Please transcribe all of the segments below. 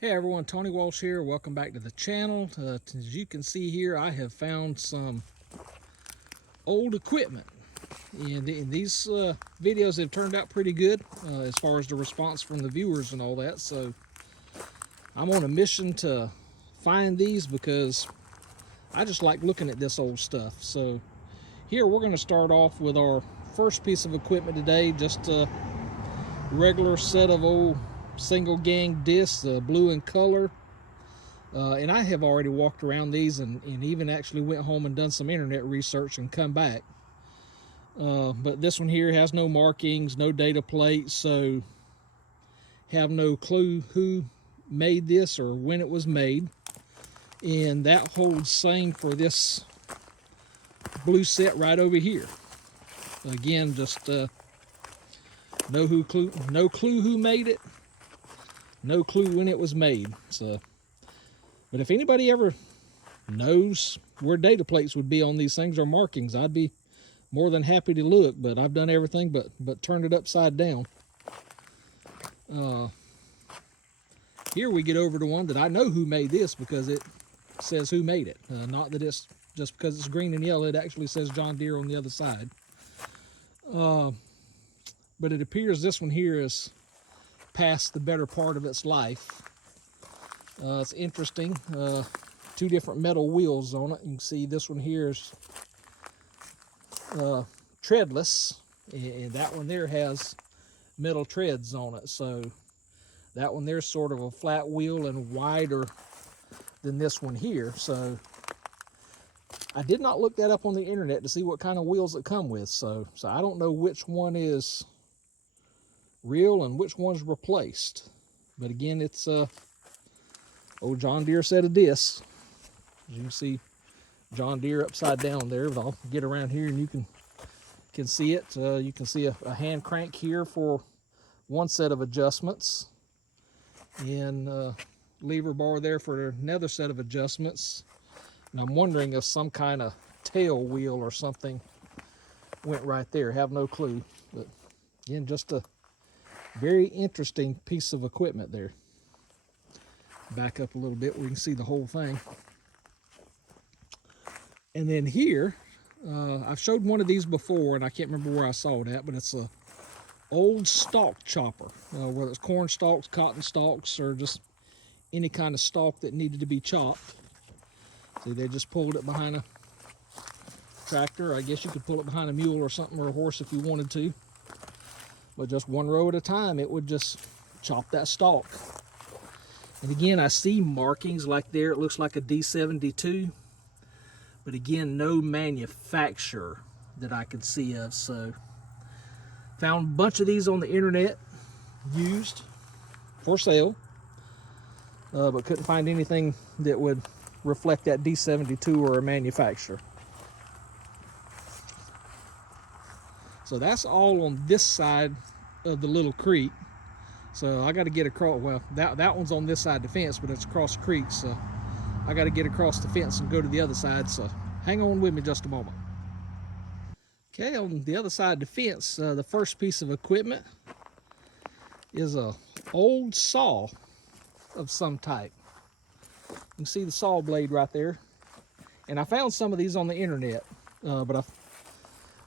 Hey everyone, Tony Walsh here. Welcome back to the channel. As you can see here, I have found some old equipment. And these videos have turned out pretty good as far as the response from the viewers and all that. So I'm on a mission to find these because I just like looking at this old stuff. So here we're going to start off with our first piece of equipment today. Just a regular set of old single gang discs, blue in color. And I have already walked around these and even actually went home and done some internet research and come back. But this one here has no markings, no data plate, so have no clue who made this or when it was made. And that holds same for this blue set right over here. Again, just no clue who made it, no clue when it was made. So, but if anybody ever knows where data plates would be on these things or markings, I'd be more than happy to look. But I've done everything but turned it upside down. Here we get over to one that I know who made this because it says who made it. Not that it's just because it's green and yellow, it actually says John Deere on the other side. But it appears this one here is past the better part of its life. It's interesting. Two different metal wheels on it. You can see this one here is treadless, and that one there has metal treads on it. So that one there's sort of a flat wheel and wider than this one here. So I did not look that up on the internet to see what kind of wheels it come with. So I don't know which one is real and which one's replaced. But again, it's old John Deere set of discs. As you can see, John Deere upside down there. But I'll get around here and you can see it. You can see a hand crank here for one set of adjustments, and lever bar there for another set of adjustments. And I'm wondering if some kind of tail wheel or something went right there. Have no clue. But again, just a very interesting piece of equipment there. Back up a little bit where you can see the whole thing. And then here, I've showed one of these before, and I can't remember where I saw it at, but it's a old stalk chopper, whether it's corn stalks, cotton stalks, or just any kind of stalk that needed to be chopped. See, they just pulled it behind a tractor. I guess you could pull it behind a mule or something, or a horse if you wanted to. But just one row at a time, it would just chop that stalk. And again, I see markings like there. It looks like a D72. But again, no manufacturer that I could see of. So found a bunch of these on the internet, used, for sale. But couldn't find anything that would reflect that D72 or a manufacturer. So that's all on this side of the little creek. So I got to get across. Well, that one's on this side of the fence, but it's across the creek. So I got to get across the fence and go to the other side. So hang on with me just a moment. Okay, on the other side of the fence, the first piece of equipment is a old saw of some type. You can see the saw blade right there. And I found some of these on the internet, but I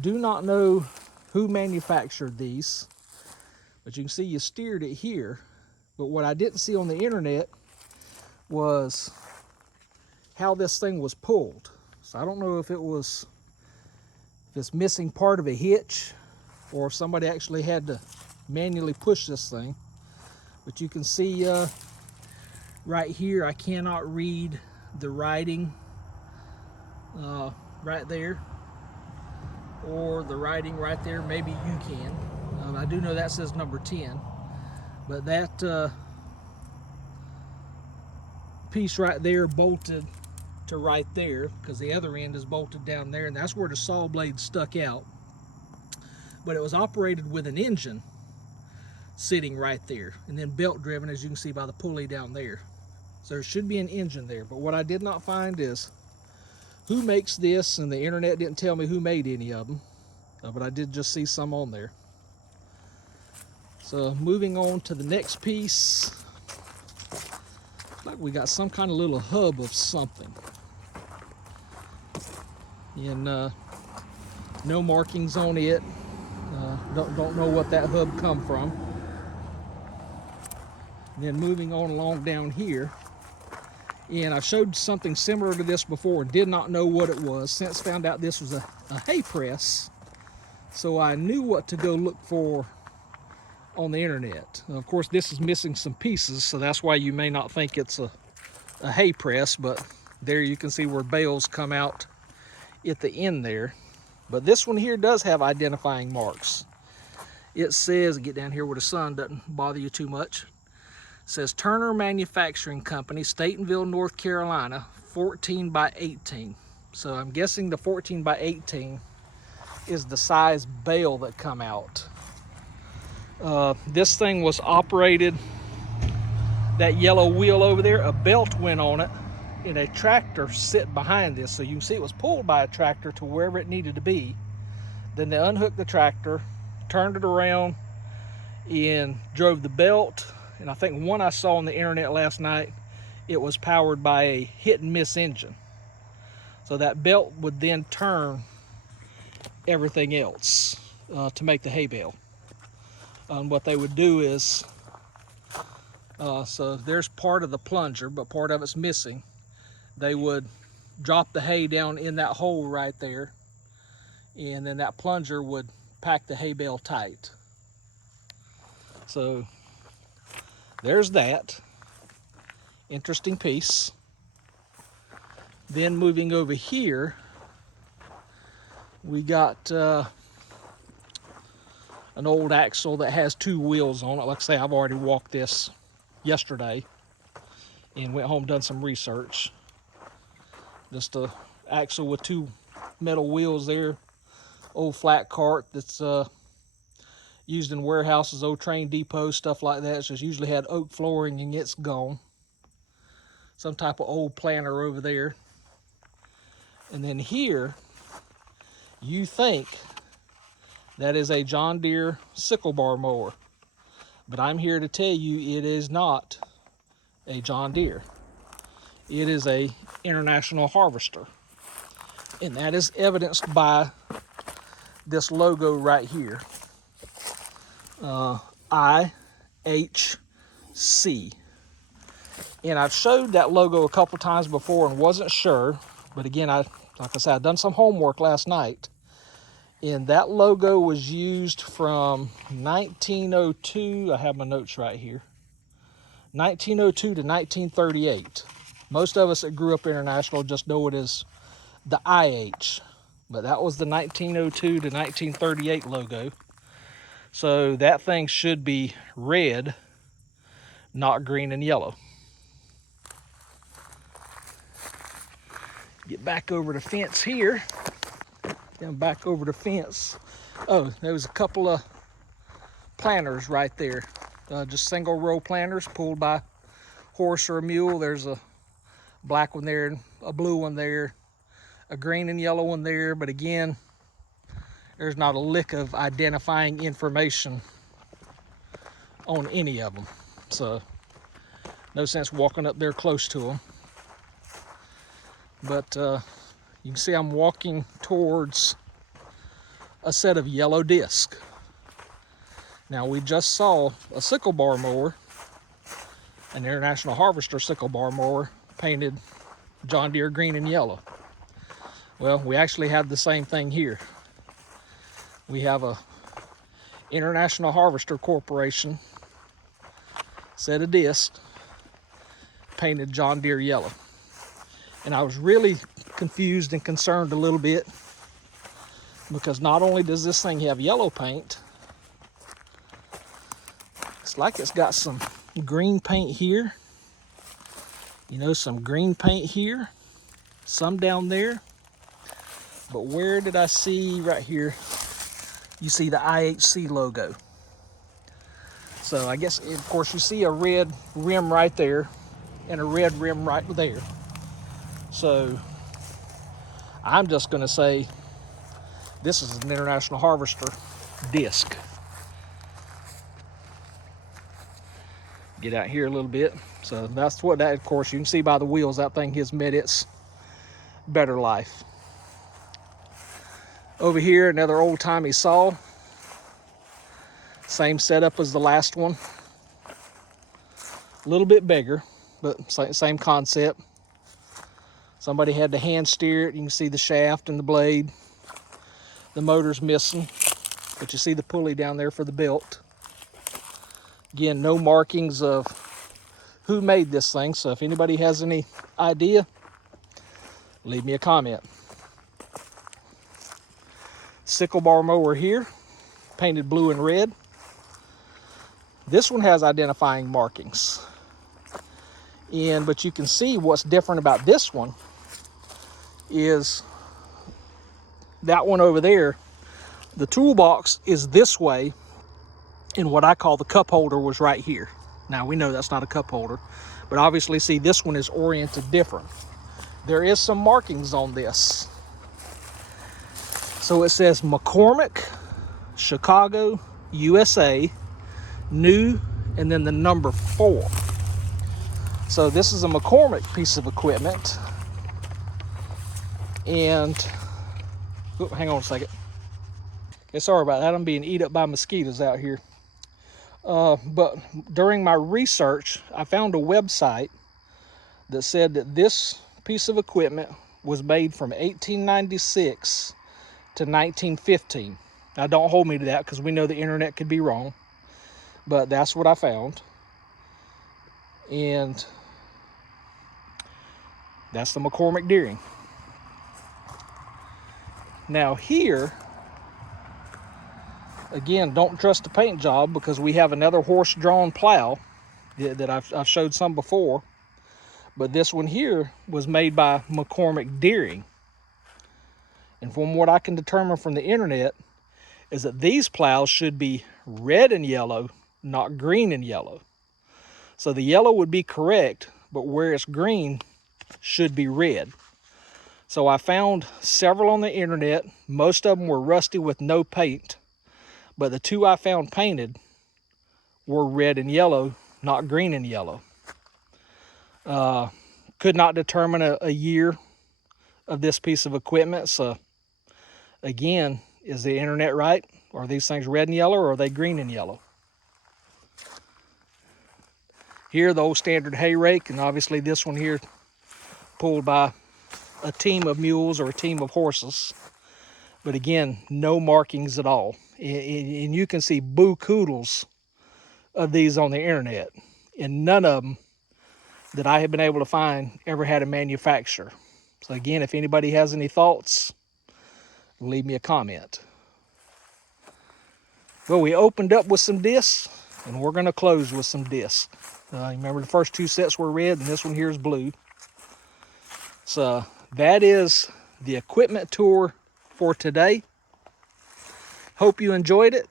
do not know who manufactured these. But you can see you steered it here. But what I didn't see on the internet was how this thing was pulled. So I don't know if it's missing part of a hitch, or if somebody actually had to manually push this thing. But you can see right here, I cannot read the writing right there, or the writing right there. Maybe you can. I do know that says number 10, but that piece right there bolted to right there because the other end is bolted down there, and that's where the saw blade stuck out. But it was operated with an engine sitting right there, and then belt driven, as you can see by the pulley down there. So there should be an engine there. But what I did not find is who makes this, and the internet didn't tell me who made any of them, but I did just see some on there. So moving on to the next piece, like we got some kind of little hub of something. And no markings on it. Don't know what that hub come from. And then moving on along down here, and I showed something similar to this before and did not know what it was. Since found out this was a hay press, so I knew what to go look for on the internet. Of course, this is missing some pieces, so that's why you may not think it's a hay press, but there you can see where bales come out at the end there. But this one here does have identifying marks. It says, get down here where the sun doesn't bother you too much. It says Turner Manufacturing Company, Statenville, North Carolina, 14 by 18. So I'm guessing the 14 by 18 is the size bale that come out. This thing was operated, that yellow wheel over there, a belt went on it, and a tractor sit behind this. So you can see it was pulled by a tractor to wherever it needed to be. Then they unhooked the tractor, turned it around, and drove the belt. And I think one I saw on the internet last night, it was powered by a hit and miss engine. So that belt would then turn everything else to make the hay bale. What they would do is, so there's part of the plunger, but part of it's missing. They would drop the hay down in that hole right there, and then that plunger would pack the hay bale tight. So there's that interesting piece. Then moving over here, we got an old axle that has two wheels on it. Like I say, I've already walked this yesterday and went home, done some research. Just a axle with two metal wheels there. Old flat cart that's used in warehouses, old train depots, stuff like that. It's just usually had oak flooring and it's gone. Some type of old planter over there. And then here, you think that is a John Deere sickle bar mower. But I'm here to tell you it is not a John Deere. It is a International Harvester. And that is evidenced by this logo right here. IHC. And I've showed that logo a couple times before and wasn't sure. But again, like I said, I've done some homework last night. And that logo was used from 1902. I have my notes right here. 1902 to 1938. Most of us that grew up international just know it as the IH. But that was the 1902 to 1938 logo. So that thing should be red, not green and yellow. Get back over the fence here. Then back over the fence. Oh, there was a couple of planters right there. Just single row planters pulled by horse or a mule. There's a black one there, a blue one there, a green and yellow one there. But again, there's not a lick of identifying information on any of them. So no sense walking up there close to them. But you can see I'm walking towards a set of yellow discs. Now we just saw a sickle bar mower, an International Harvester sickle bar mower, painted John Deere green and yellow. Well, we actually have the same thing here. We have a International Harvester Corporation set of discs painted John Deere yellow. And I was really confused and concerned a little bit because not only does this thing have yellow paint, it's like it's got some green paint here, you know, some green paint here, some down there. But where did I see right here? You see the IHC logo. So I guess, of course, you see a red rim right there and a red rim right there. So I'm just going to say this is an International Harvester disc. Get out here a little bit. So that's what that, of course, you can see by the wheels, that thing has met its better life. Over here, another old-timey saw. Same setup as the last one. A little bit bigger, but same concept. Somebody had to hand steer it. You can see the shaft and the blade. The motor's missing, but you see the pulley down there for the belt. Again, no markings of who made this thing, so if anybody has any idea, leave me a comment. Sickle bar mower here, painted blue and red. This one has identifying markings. But you can see what's different about this one is that one over there, the toolbox is this way, and what I call the cup holder was right here. Now we know that's not a cup holder, but obviously see this one is oriented different. There is some markings on this. So it says McCormick, Chicago, USA, new, and then the number 4. So this is a McCormick piece of equipment. And, hang on a second. Okay, sorry about that. I'm being eaten up by mosquitoes out here. But during my research, I found a website that said that this piece of equipment was made from 1896 to 1915. Now, don't hold me to that because we know the internet could be wrong, but that's what I found. And that's the McCormick Deering. Now here, again, don't trust the paint job because we have another horse-drawn plow that I've showed some before. But this one here was made by McCormick Deering. And from what I can determine from the internet is that these plows should be red and yellow, not green and yellow. So the yellow would be correct, but where it's green should be red. So I found several on the internet. Most of them were rusty with no paint, but the 2 I found painted were red and yellow, not green and yellow. Could not determine a year of this piece of equipment. So again, is the internet right? Are these things red and yellow, or are they green and yellow? Here, the old standard hay rake, and obviously this one here pulled by a team of mules or a team of horses. But again, no markings at all. And you can see boo-koodles of these on the internet, and none of them that I have been able to find ever had a manufacturer. So again, if anybody has any thoughts, leave me a comment. Well, we opened up with some discs, and we're going to close with some discs. Remember the first 2 sets were red, and this one here is blue. So that is the equipment tour for today. Hope you enjoyed it,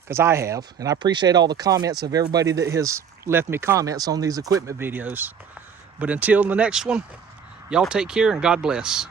because I have. And I appreciate all the comments of everybody that has left me comments on these equipment videos. But until the next one, y'all take care and God bless.